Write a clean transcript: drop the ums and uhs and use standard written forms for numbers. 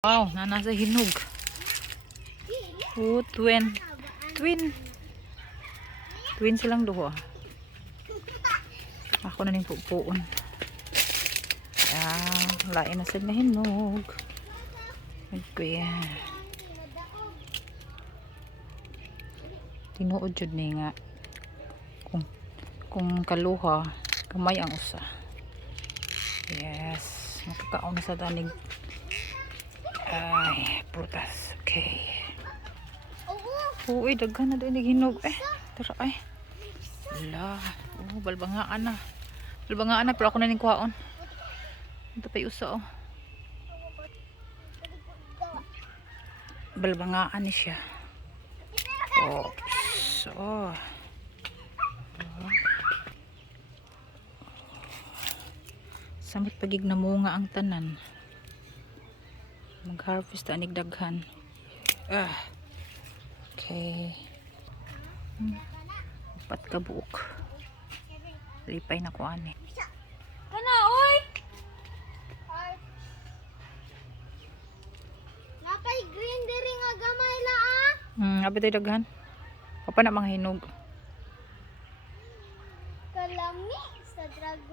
Wow, nasa hinog. Oh, twin. Twin silang duho. Ako na ning pupuon. Lain na sad na hinog. Okay. Tinuod jud ni nga kung kaluha kamay ang usa. Yes, makakaon na sa tanig. Ay, prutas. Okay. Uy, daghan na din hinog. Tara ay. Wala. Balbangaan na. Balbangaan na, pero ako na ning kuhaon. Ito pa yung usa, oh. Balbangaan ni siya. Oops. Oh. Samot pagig na munga ang tanan. Mag-harvest ta anig daghan. Okay. Upat ka buok. Lipay na ko ani. Kana oy. Napay green diri nga gamay la Abi tayo daghan. Papa na mga hinog. Kalami sa dragon.